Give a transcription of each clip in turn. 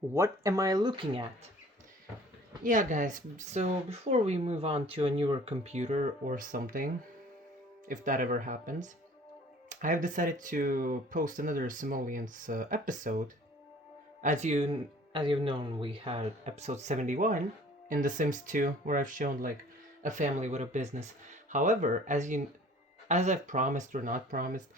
What am I looking at? Yeah, guys, so before we move on to a newer computer or something, if that ever happens, I have decided to post another Simoleons episode. As you've known, we had episode 71 in The Sims 2, where I've shown like a family with a business. However, as I've promised or not promised,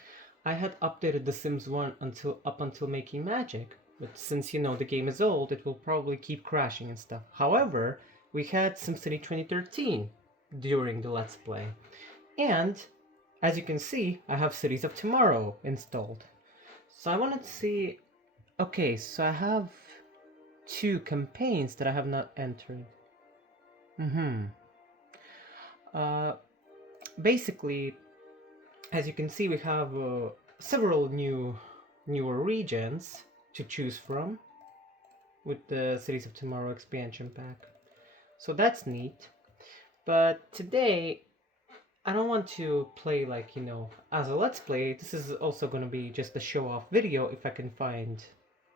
I had updated The Sims 1 until making magic. But since the game is old, it will probably keep crashing and stuff. However, we had SimCity 2013 during the Let's Play. And as you can see, I have Cities of Tomorrow installed. So I wanted to see. Okay, so I have two campaigns that I have not entered. Mm-hmm. Uh, Basically, as you can see, we have several newer regions to choose from with the Cities of Tomorrow expansion pack. So that's neat. But today, I don't want to play like, as a let's play. This is also going to be just a show off video if I can find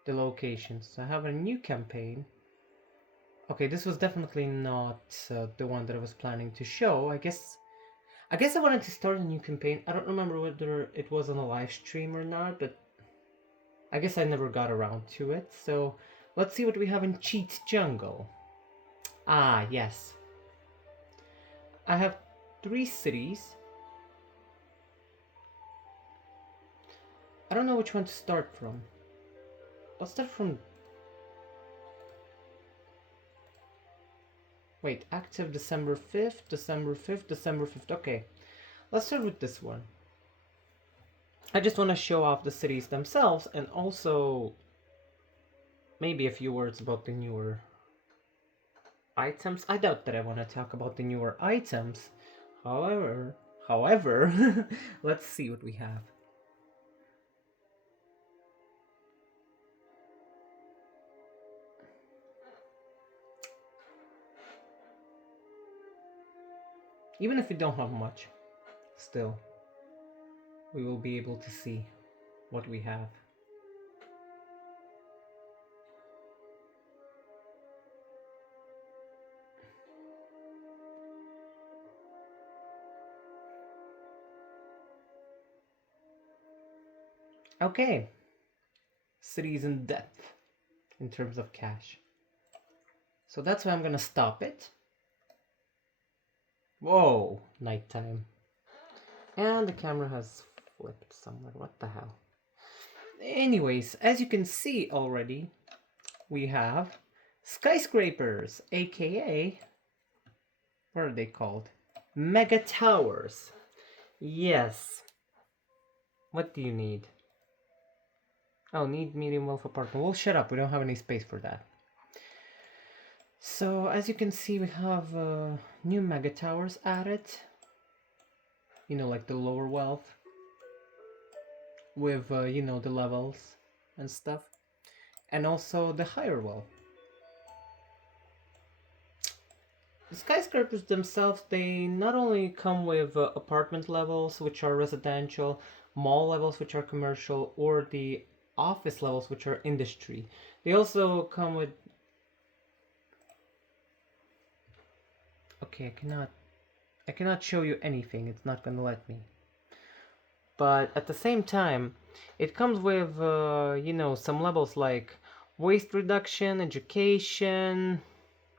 the locations. So I have a new campaign. Okay, this was definitely not the one that I was planning to show. I guess I wanted to start a new campaign. I don't remember whether it was on a live stream or not, but I guess I never got around to it. So let's see what we have in Cheat Jungle. Ah, yes. I have three cities. I don't know which one to start from. Let's start from... Wait, active December 5th, December 5th, December 5th. Okay, let's start with this one. I just want to show off the cities themselves and also maybe a few words about the newer items. I doubt that I want to talk about the newer items. However, let's see what we have. Even if we don't have much, still, we will be able to see what we have. Okay, cities in depth in terms of cash. So that's why I'm gonna stop it. Whoa, nighttime. And the camera has flipped somewhere. What the hell? Anyways, as you can see already, we have skyscrapers, aka, what are they called? Mega towers. Yes. What do you need? Oh, need medium wealth apartment. Well, shut up. We don't have any space for that. So, as you can see, we have new mega towers added. Like the lower wealth with, the levels and stuff. And also the higher wealth. The skyscrapers themselves, they not only come with apartment levels, which are residential, mall levels, which are commercial, or the office levels, which are industry. They also come with... Okay, I cannot show you anything. It's not gonna let me. But at the same time, it comes with, some levels like waste reduction, education,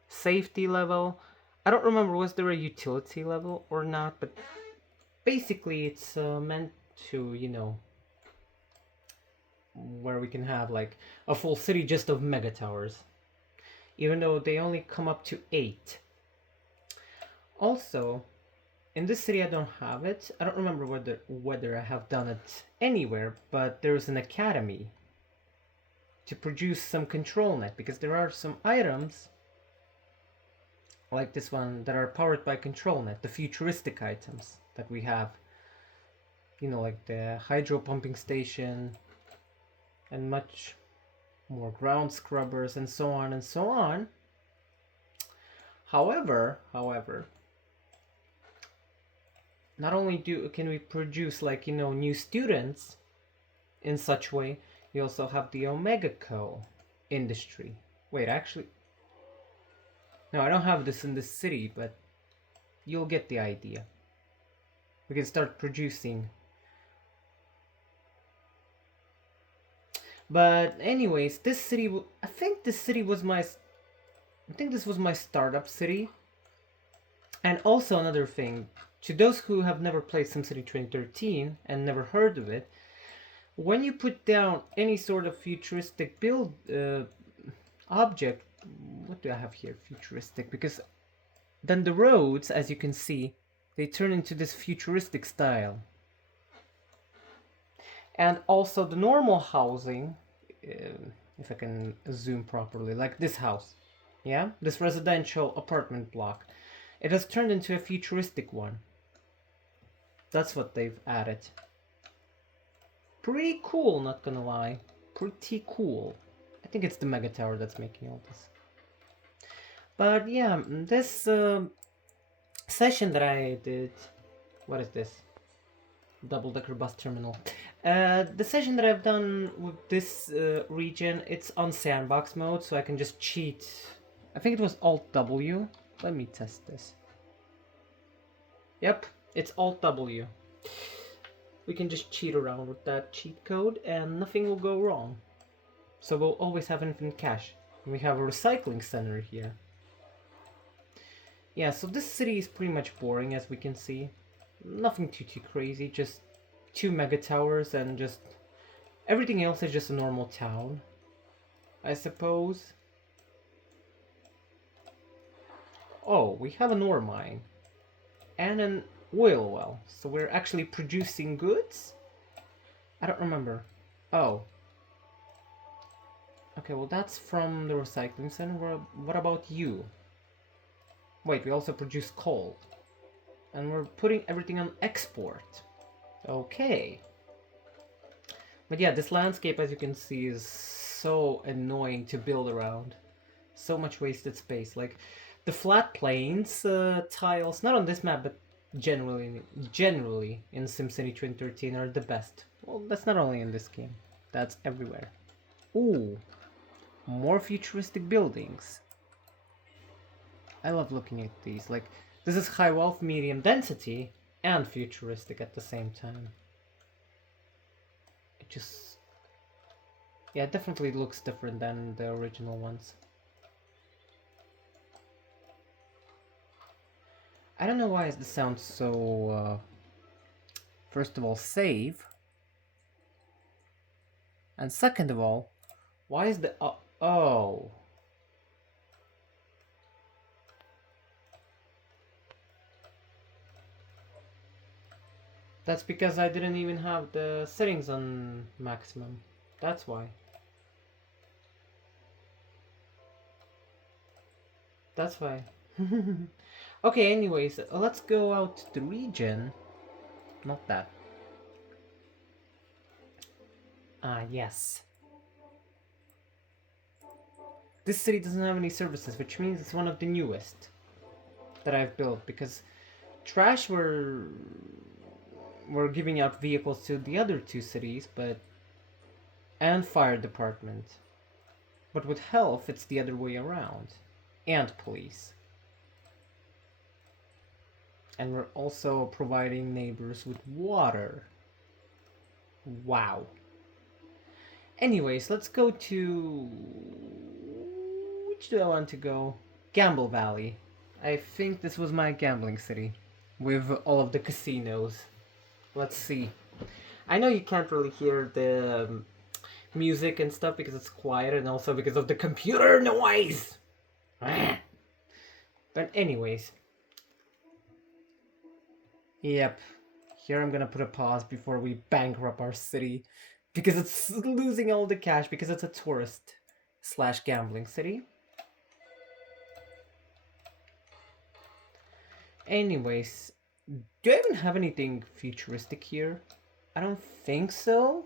safety level. I don't remember, was there a utility level or not, but basically it's meant to, where we can have like a full city just of mega towers, even though they only come up to 8. Also, in this city I don't have it. I don't remember whether I have done it anywhere, but there's an academy to produce some control net, because there are some items like this one that are powered by control net, the futuristic items that we have, like the hydro pumping station and much more, ground scrubbers and so on and so on. However, not only can we produce like new students in such way, we also have the Omega Co. industry. Wait, actually... No, I don't have this in the city, but you'll get the idea. We can start producing. But anyways, this city... I think this city was my... I think this was my startup city. And also another thing, to those who have never played SimCity 2013 and never heard of it, when you put down any sort of futuristic build object, what do I have here? Futuristic, because then the roads, as you can see, they turn into this futuristic style. And also the normal housing, if I can zoom properly, like this house, yeah, this residential apartment block, it has turned into a futuristic one. That's what they've added. Pretty cool, not gonna lie. Pretty cool. I think it's the Mega Tower that's making all this. But yeah, this session that I did... What is this? Double-decker bus terminal. The session that I've done with this region, it's on sandbox mode, so I can just cheat. I think it was Alt-W. Let me test this. Yep, it's Alt-W. We can just cheat around with that cheat code and nothing will go wrong. So we'll always have infinite cash. We have a recycling center here. Yeah, so this city is pretty much boring, as we can see. Nothing too crazy, just 2 mega towers and just... Everything else is just a normal town, I suppose. Oh, we have an ore mine. And an oil well. So we're actually producing goods? I don't remember. Oh. Okay, well that's from the recycling center. What about you? Wait, we also produce coal. And we're putting everything on export. Okay. But yeah, this landscape, as you can see, is so annoying to build around. So much wasted space. Like, the flat plains tiles, not on this map, but generally in SimCity 2013 are the best. Well, that's not only in this game. That's everywhere. Ooh, more futuristic buildings. I love looking at these. Like, this is high wealth, medium density, and futuristic at the same time. It just... Yeah, it definitely looks different than the original ones. I don't know why this sounds so... First of all, save. And second of all, why is the... oh... That's because I didn't even have the settings on maximum. That's why. That's why. Okay, anyways, let's go out to the region. Not that. Yes. This city doesn't have any services, which means it's one of the newest that I've built, because Trash were giving out vehicles to the other 2 cities, but... and fire department. But with health, it's the other way around. And police. And we're also providing neighbors with water. Wow. Anyways, let's go to... Which do I want to go? Gamble Valley. I think this was my gambling city. With all of the casinos. Let's see. I know you can't really hear the music and stuff because it's quiet and also because of the computer noise. But anyways. Yep. Here I'm gonna put a pause before we bankrupt our city. Because it's losing all the cash because it's a tourist / gambling city. Anyways. Do I even have anything futuristic here? I don't think so.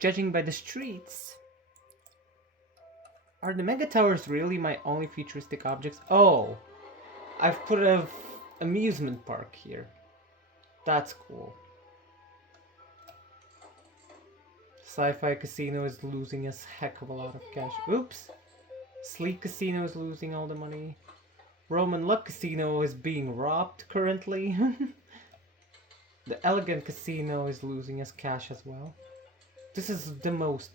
Judging by the streets. Are the mega towers really my only futuristic objects? Oh, I've put an amusement park here. That's cool. Sci-Fi Casino is losing a heck of a lot of cash. Oops. Sleek Casino is losing all the money. Roman Luck Casino is being robbed currently. The Elegant Casino is losing its cash as well. This is the most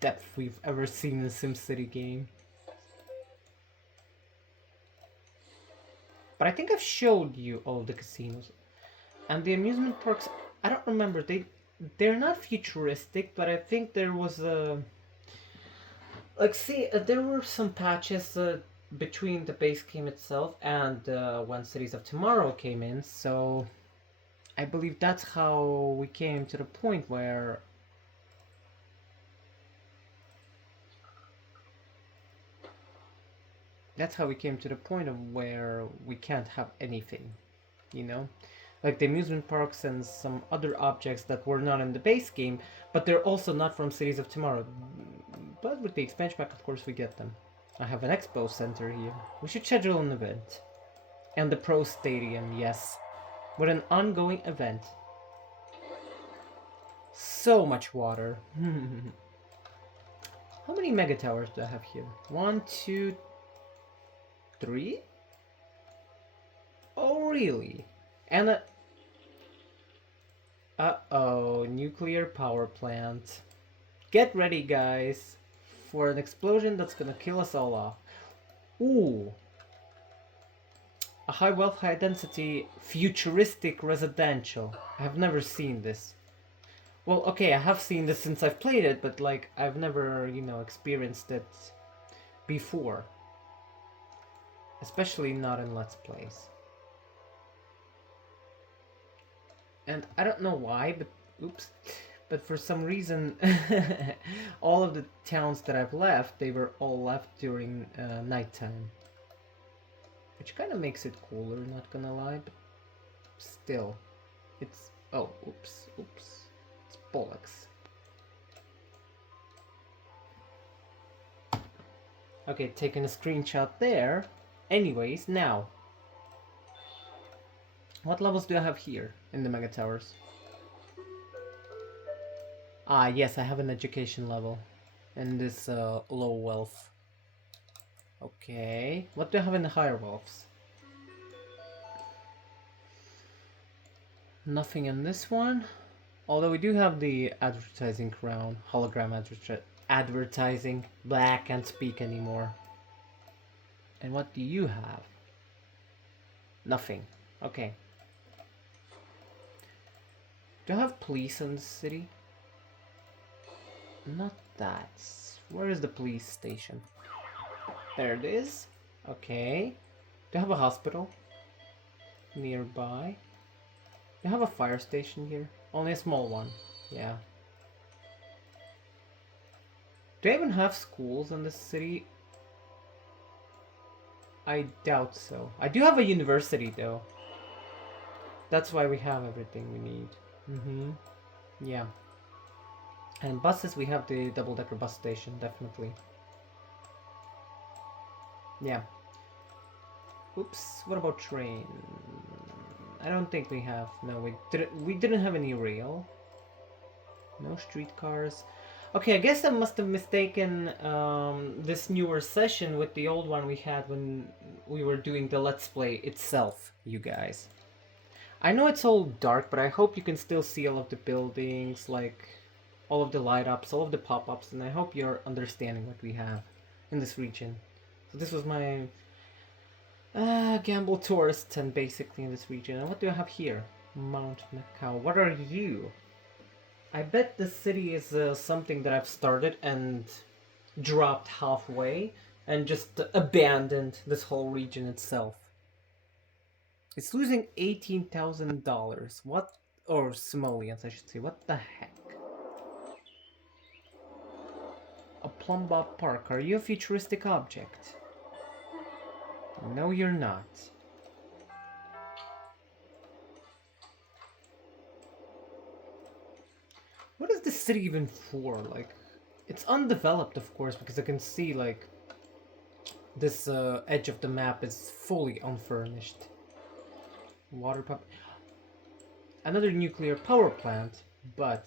depth we've ever seen in a SimCity game. But I think I've showed you all the casinos. And the amusement parks, I don't remember, they're not futuristic, but I think there was a... Like, see, there were some patches between the base game itself and when Cities of Tomorrow came in, so I believe that's how we came to the point where we can't have anything, you know? Like the amusement parks and some other objects that were not in the base game, but they're also not from Cities of Tomorrow. But with the expansion pack, of course, we get them. I have an expo center here. We should schedule an event. And the Pro Stadium, yes. With an ongoing event. So much water. How many mega towers do I have here? 1, 2, 3? Oh, really? And a... Uh-oh, nuclear power plant. Get ready, guys, for an explosion that's gonna kill us all off. Ooh. A high wealth, high density, futuristic residential. I have never seen this. Well, okay, I have seen this since I've played it, but like, I've never, you know, experienced it before. Especially not in Let's Plays. And I don't know why, but oops. But for some reason, all of the towns that I've left, they were all left during nighttime. Which kind of makes it cooler, not gonna lie, but still. It's... oh, oops. It's bollocks. Okay, taking a screenshot there. Anyways, now. What levels do I have here in the Mega Towers? Ah, yes, I have an education level in this low wealth. Okay, what do I have in the higher wealths? Nothing in this one. Although we do have the advertising crown, hologram advertising. Black, can't speak anymore. And what do you have? Nothing. Okay. Do I have police in the city? Not that. Where is the police station? There it is. Okay. Do I have a hospital nearby? Do I have a fire station here? Only a small one. Yeah. Do I even have schools in this city? I doubt so. I do have a university though. That's why we have everything we need. Yeah. And buses, we have the double-decker bus station, definitely. Yeah. Oops, what about train? I don't think we have. No, we didn't have any rail. No streetcars. Okay, I guess I must have mistaken this newer session with the old one we had when we were doing the Let's Play itself, you guys. I know it's all dark, but I hope you can still see all of the buildings, like all of the light ups, all of the pop-ups, and I hope you're understanding what we have in this region. So this was my gamble tourist, and basically in this region. And what do I have here? Mount Macau. What are you? I bet the city is something that I've started and dropped halfway and just abandoned this whole region itself. It's losing $18,000. What? Or simoleons, I should say. What the heck? A Plumbob Park. Are you a futuristic object? No, you're not. What is this city even for? Like, it's undeveloped, of course, because I can see, like, this edge of the map is fully unfurnished. Water pump. Another nuclear power plant, but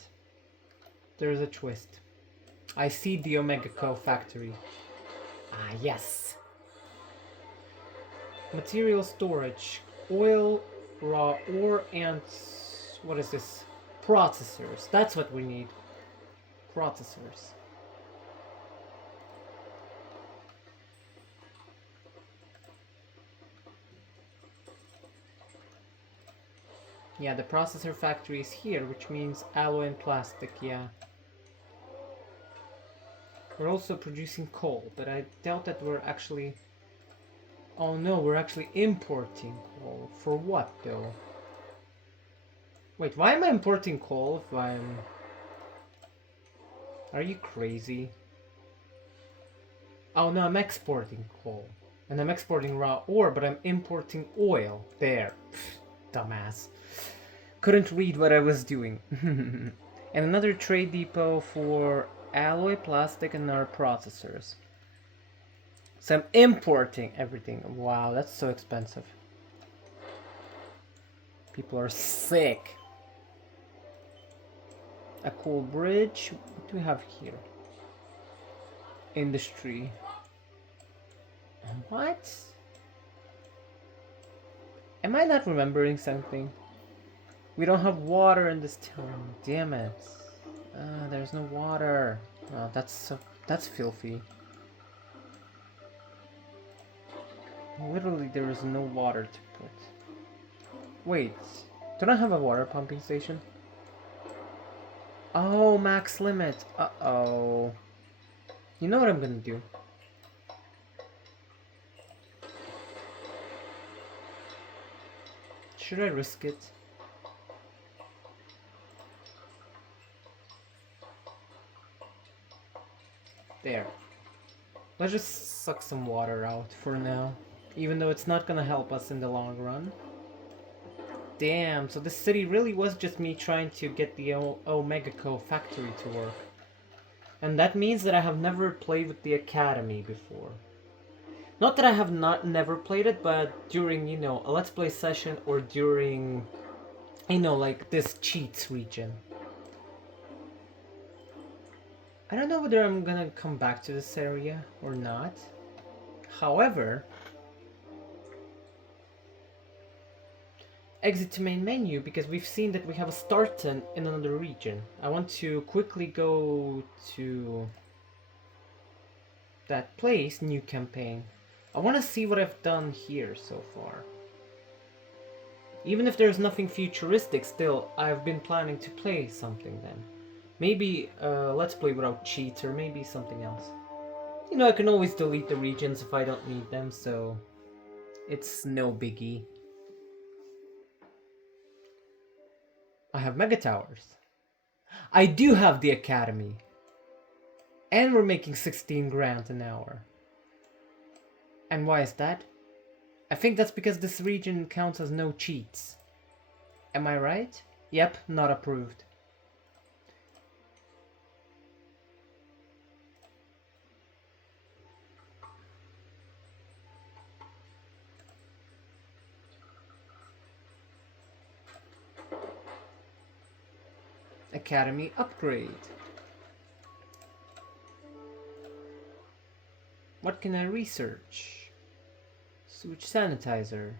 there's a twist. I see the Omega Co factory. Ah, yes. Material storage. Oil, raw ore, and... what is this? Processors. That's what we need. Processors. Yeah, the processor factory is here, which means alloy and plastic, yeah. We're also producing coal, but I doubt that we're actually... oh no, we're actually importing coal. For what, though? Wait, why am I importing coal if I'm... are you crazy? Oh no, I'm exporting coal. And I'm exporting raw ore, but I'm importing oil. There. Pfft, dumbass. Couldn't read what I was doing. And another trade depot for alloy, plastic, and our processors. So I'm importing everything. Wow, that's so expensive. People are sick. A cool bridge. What do we have here? Industry. What? Am I not remembering something? We don't have water in this town. Damn it. There's no water. Oh, that's filthy. Literally, there is no water to put. Wait, don't I have a water pumping station? Oh, max limit. Uh-oh. You know what I'm gonna do? Should I risk it? There. Let's just suck some water out for now. Even though it's not gonna help us in the long run. Damn, so this city really was just me trying to get the Omega Co factory to work. And that means that I have never played with the Academy before. Not that I have never played it, but during, you know, a Let's Play session or during, you know, like this cheats region. I don't know whether I'm gonna come back to this area or not. However, exit to main menu, because we've seen that we have a start in another region. I want to quickly go to that place, new campaign. I want to see what I've done here so far. Even if there's nothing futuristic, still, I've been planning to play something then. Maybe Let's Play without cheats, or maybe something else. You know, I can always delete the regions if I don't need them, so it's no biggie. I have mega towers. I do have the academy. And we're making 16 grand an hour. And why is that? I think that's because this region counts as no cheats. Am I right? Yep, not approved. Academy upgrade. What can I research? Sewage sanitizer.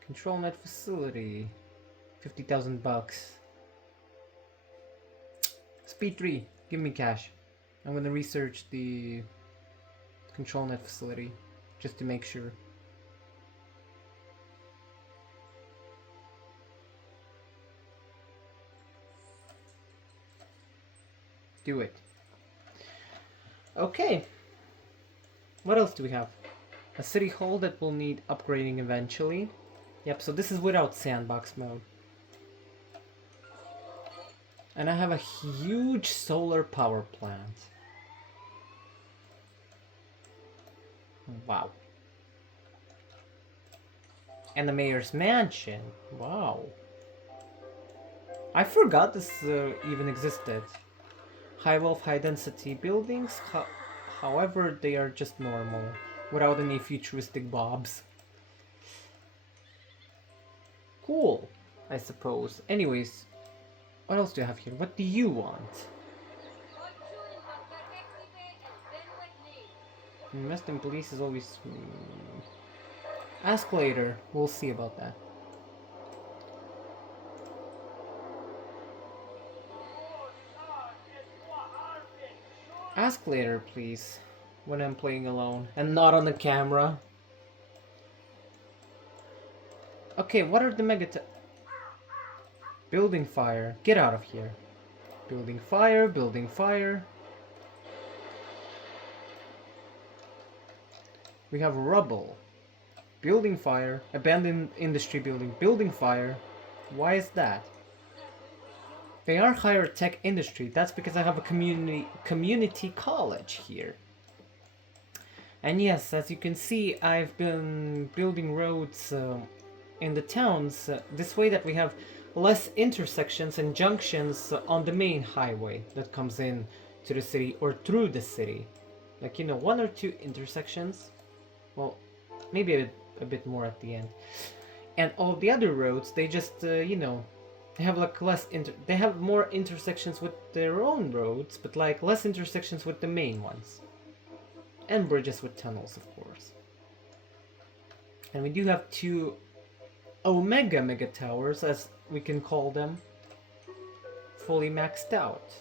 Control net facility. 50,000 bucks. Speed 3. Give me cash. I'm gonna research the control net facility just to make sure. Do it. Okay. What else do we have? A city hall that will need upgrading eventually. Yep, so this is without sandbox mode. And I have a huge solar power plant. Wow. And the mayor's mansion. Wow. I forgot this even existed. High wealth, high density buildings. However, they are just normal, without any futuristic bobs. Cool, I suppose. Anyways, what else do you have here? What do you want? Invest in police is always... Ask later. We'll see about that. Ask later, please. When I'm playing alone. And not on the camera. Okay, what are the building fire. Get out of here. Building fire, building fire. We have rubble. Building fire. Abandoned industry building. Building fire. Why is that? They are higher tech industry. That's because I have a community college here. And yes, as you can see, I've been building roads in the towns this way that we have less intersections and junctions on the main highway that comes in to the city or through the city. Like, you know, 1 or 2 intersections. Well, maybe a bit more at the end. And all the other roads, they just, you know, they have like they have more intersections with their own roads, but like less intersections with the main ones. And bridges with tunnels, of course. And we do have 2 mega towers, as we can call them, fully maxed out.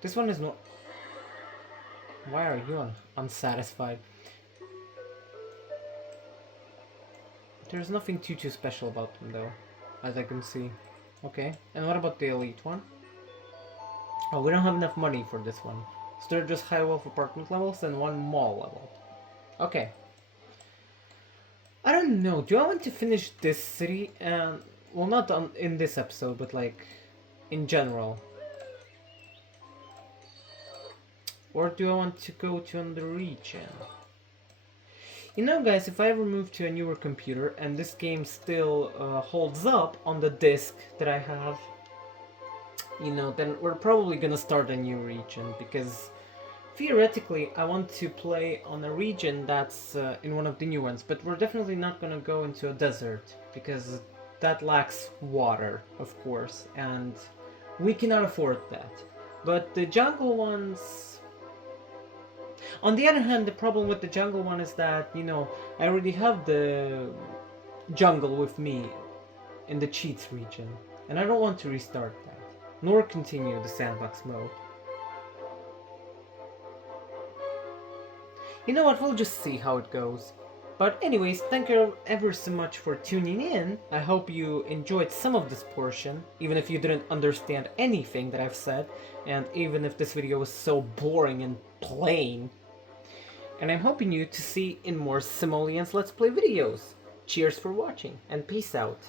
This one is not... Why are you unsatisfied? There's nothing too special about them, though, as I can see. Okay, and what about the elite one? Oh, we don't have enough money for this one. So they're just high wealth apartment levels and 1 mall level. Okay. I don't know, do I want to finish this city? Well, not in this episode, but like, in general. Or do I want to go to another region? You know, guys, if I ever move to a newer computer and this game still holds up on the disc that I have, you know, then we're probably gonna start a new region, because theoretically I want to play on a region that's in one of the new ones, but we're definitely not gonna go into a desert, because that lacks water, of course, and we cannot afford that. But the jungle ones... On the other hand, the problem with the jungle one is that, you know, I already have the jungle with me in the cheats region, and I don't want to restart that, nor continue the sandbox mode. You know what, we'll just see how it goes. But anyways, thank you ever so much for tuning in. I hope you enjoyed some of this portion, even if you didn't understand anything that I've said, and even if this video was so boring and plain. And I'm hoping you to see in more Simoleons Let's Play videos. Cheers for watching, and peace out.